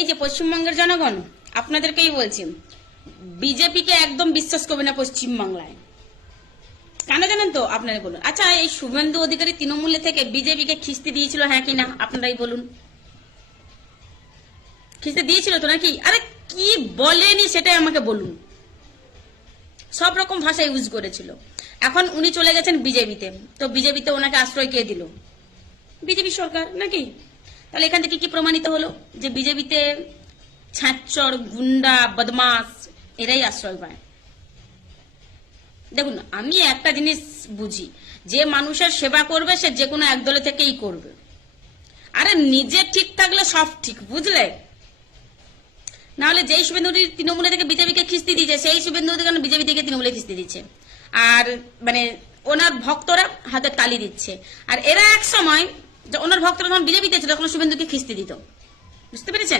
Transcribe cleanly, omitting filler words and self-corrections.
এই যে পশ্চিমবঙ্গের জনগণ আপনাদেরকেই বলছি, বিজেপিকে একদম বিশ্বাস করবে না পশ্চিমবাংলায়। কেন জানেন তো? আপনারা বলুন। আচ্ছা, এই শুভেন্দু অধিকারী তৃণমূলে থেকে বিজেপিকে খিস্তি দিয়েছিল, হ্যাঁ কি না? আপনারাই বলুন। খিস্তি দিয়েছিল তো নাকি? আরে কি বলেনি সেটাই আমাকে বলুন। সব রকম ভাষা ইউজ করেছিল। এখন উনি চলে গেছেন বিজেপিতে, তো বিজেপিতে ওনাকে আশ্রয় কে দিল? বিজেপি সরকার নাকি? তাহলে এখান থেকে কি প্রমাণিত হলো যে বিজেপিতে ছাঁচড়, গুন্ডা, বদমাস এরাই আশ্রয় পায়? দেখুন, আমি একটা জিনিস বুঝি, যে মানুষের সেবা করবে সে যে কোনো এক দলে থেকেই করবে। আরে নিজে ঠিক থাকলে সব ঠিক, বুঝলে? নাহলে যেই শুভেন্দু তৃণমূলে থেকে বিজেপিকে খিস্তি দিচ্ছে, সেই শুভেন্দু কেন বিজেপি থেকে তৃণমূলে খিস্তি দিচ্ছে? আর মানে ওনার ভক্তরা হাতে তালি দিচ্ছে। আর এরা এক সময় ওনার ভক্তরা যখন বিজেপিতে ছিল তখন শুভেন্দুকে খিস্তি দিত। বুঝতে পেরেছেন?